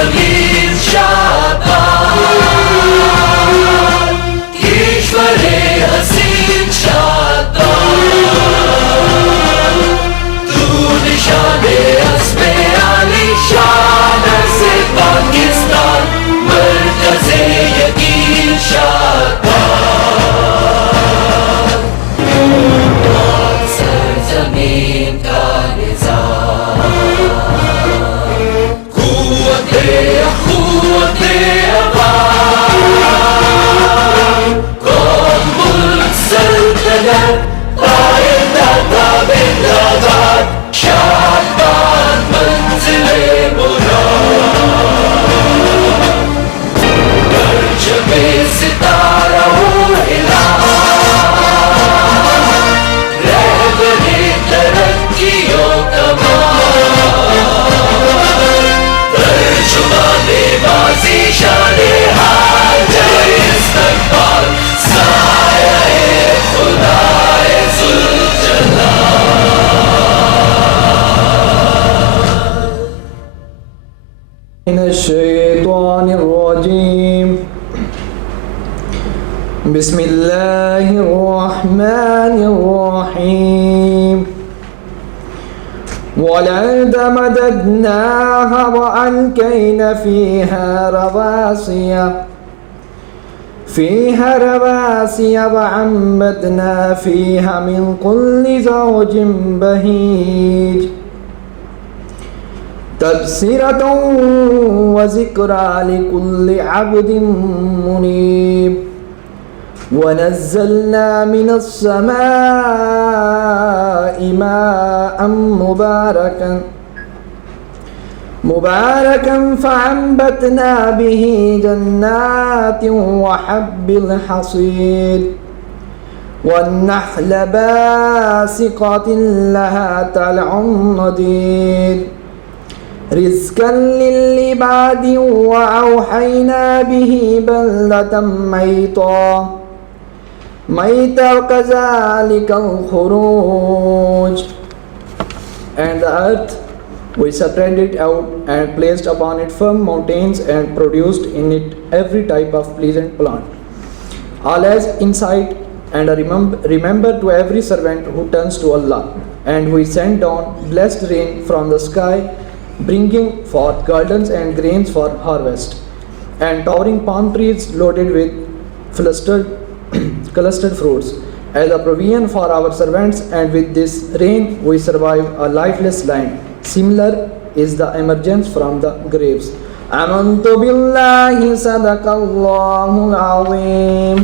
زمین شادان کشور حسین شادان تو نشان عزم عالی شان سے پاکستان مرکز یقین شادان سرزمین کا نظام قوت عوام قوم ملک سلطنت آئندہ تابعدار شادان منزل مراد پرچم ستارہ رہبری ترقیوں کمال ترجمان بازی شان حال جائے استقبال سایہ خدائے ذوالجلال. من الشیطان الرجیم بسم اللہ الرحمن الرحیم والأرض مددناها وألقينا فيها رواسي وأنبتنا فيها من كل زوج بهيج تبصرة وذكرى لكل عبد منيب ونزلنا من السماء ماء مباركا فأنبتنا به جنات وحب الحصيد والنحل باسقات لها طلع نضيد رزقا للعباد وأوحينا به بلدة ميتا كذلك الخروج. And the earth we spread it out and placed upon it firm mountains and produced in it every type of pleasant plant. All has insight and a remember to every servant who turns to Allah. And we send down blessed rain from the sky, bringing forth gardens and grains for harvest, and towering palm trees loaded with clustered fruits as a provision for our servants. And with this rain we survive a lifeless land. Similar is the emergence from the graves. Amantu billahi sadaqallahu al-azim.